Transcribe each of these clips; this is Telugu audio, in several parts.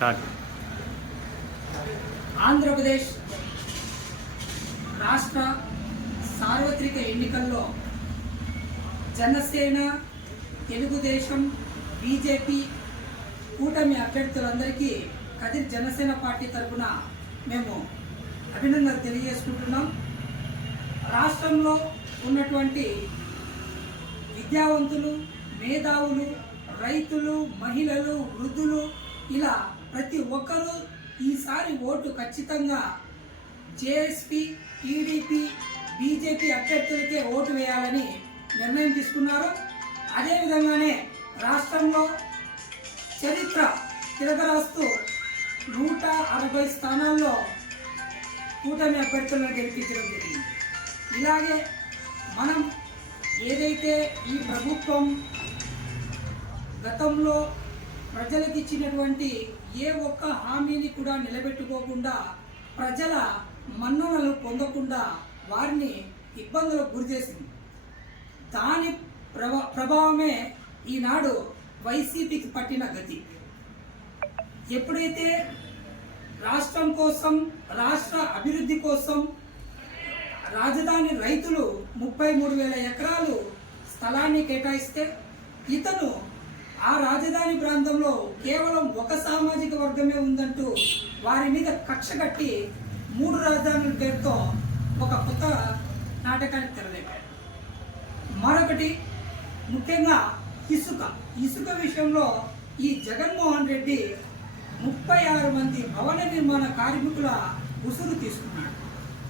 స్టార్ట్ ఆంధ్రప్రదేశ్ రాష్ట్ర సార్వత్రిక ఎన్నికల్లో జనసేన తెలుగుదేశం బీజేపీ కూటమి అభ్యర్థులందరికీ కదిర్ జనసేన పార్టీ తరఫున మేము అభినందనలు తెలియజేసుకుంటున్నాం. రాష్ట్రంలో ఉన్నటువంటి విద్యావంతులు మేధావులు రైతులు మహిళలు వృద్ధులు ఇలా ప్రతి ఒక్కరూ ఈసారి ఓటు ఖచ్చితంగా జేఎస్పీ టీడీపీ బీజేపీ అభ్యర్థులకే ఓటు వేయాలని నిర్ణయం తీసుకున్నారు. అదేవిధంగానే రాష్ట్రంలో చరిత్ర తిరగరాస్తూ నూట అరవై స్థానాల్లో కూటమి అభ్యర్థులను గెలిపించడం జరిగింది. ఇలాగే మనం ఏదైతే ఈ ప్రభుత్వం గతంలో ప్రజలకు ఇచ్చినటువంటి ఏ ఒక్క హామీని కూడా నిలబెట్టుకోకుండా ప్రజల మన్ననలు పొందకుండా వారిని ఇబ్బందులకు గురి చేసింది. దాని ప్రభ ప్రభావమే ఈనాడు వైసీపీకి పట్టిన గతి. ఎప్పుడైతే రాష్ట్రం కోసం రాష్ట్ర అభివృద్ధి కోసం రాజధాని రైతులు ముప్పై మూడు వేల ఎకరాలు స్థలాన్ని కేటాయిస్తే ఇతను ఆ రాజధాని ప్రాంతంలో కేవలం ఒక సామాజిక వర్గమే ఉందంటూ వారి మీద కక్ష కట్టి మూడు రాజధానుల పేరుతో ఒక కొత్త నాటకానికి తెరలేపాడు మరొకటి ముఖ్యంగా ఇసుక. ఇసుక విషయంలో ఈ జగన్మోహన్ రెడ్డి ముప్పై ఆరు మంది భవన నిర్మాణ కార్మికుల ఉసురు తీసుకున్నాడు.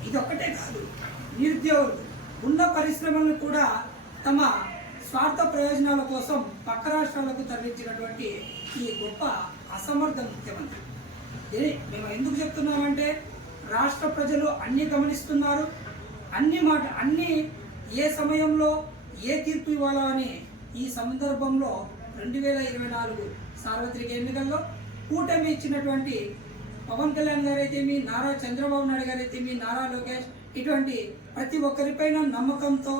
ఇది ఒక్కటే కాదు నిరుద్యోగులు ఉన్న పరిశ్రమలను కూడా తమ స్వార్థ ప్రయోజనాల కోసం పక్క రాష్ట్రాలకు తరలించినటువంటి ఈ గొప్ప అసమర్థ ముఖ్యమంత్రి. ఇది మేము ఎందుకు చెప్తున్నామంటే రాష్ట్ర ప్రజలు అన్ని గమనిస్తున్నారు. అన్ని మాట అన్ని ఏ సమయంలో ఏ తీర్పు ఇవ్వాలా అని ఈ సందర్భంలో రెండు వేల ఇరవై నాలుగు సార్వత్రిక ఎన్నికల్లో కూటమి ఇచ్చినటువంటి పవన్ కళ్యాణ్ గారైతేమి నారా చంద్రబాబు నాయుడు గారైతేమి నారా లోకేష్ ఇటువంటి ప్రతి ఒక్కరిపైన నమ్మకంతో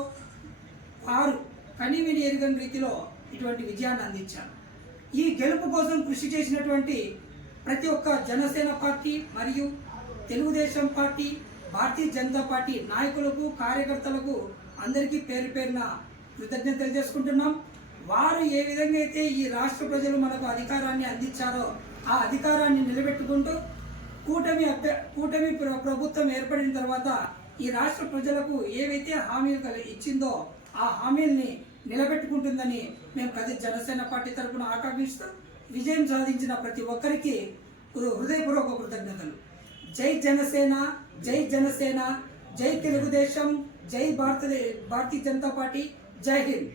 వారు కనివిని ఎరుగని రీతిలో ఇటువంటి విజయాన్ని అందించారు. ఈ గెలుపు కోసం కృషి చేసినటువంటి ప్రతి ఒక్క జనసేన పార్టీ మరియు తెలుగుదేశం పార్టీ భారతీయ జనతా పార్టీ నాయకులకు కార్యకర్తలకు అందరికీ పేరు పేరున కృతజ్ఞతలు తెలియజేసుకుంటున్నాం. వారు ఏ విధంగా అయితే ఈ రాష్ట్ర ప్రజలు మనకు అధికారాన్ని అందించారో ఆ అధికారాన్ని నిలబెట్టుకుంటూ కూటమి అభ్య కూటమి ప్ర- ప్రభుత్వం ఏర్పడిన తర్వాత ఈ రాష్ట్ర ప్రజలకు ఏవైతే హామీలు ఇచ్చిందో ఆ హామీల్ని నిలబెట్టుకుంటుందని మేము కది జనసేన పార్టీ తరపున ఆకాంక్షిస్తూ విజయం సాధించిన ప్రతి ఒక్కరికి హృదయపూర్వక కృతజ్ఞతలు. జై జనసేన జై జనసేన జై తెలుగుదేశం జై భారత భారతీయ జనతా పార్టీ జై హింద్.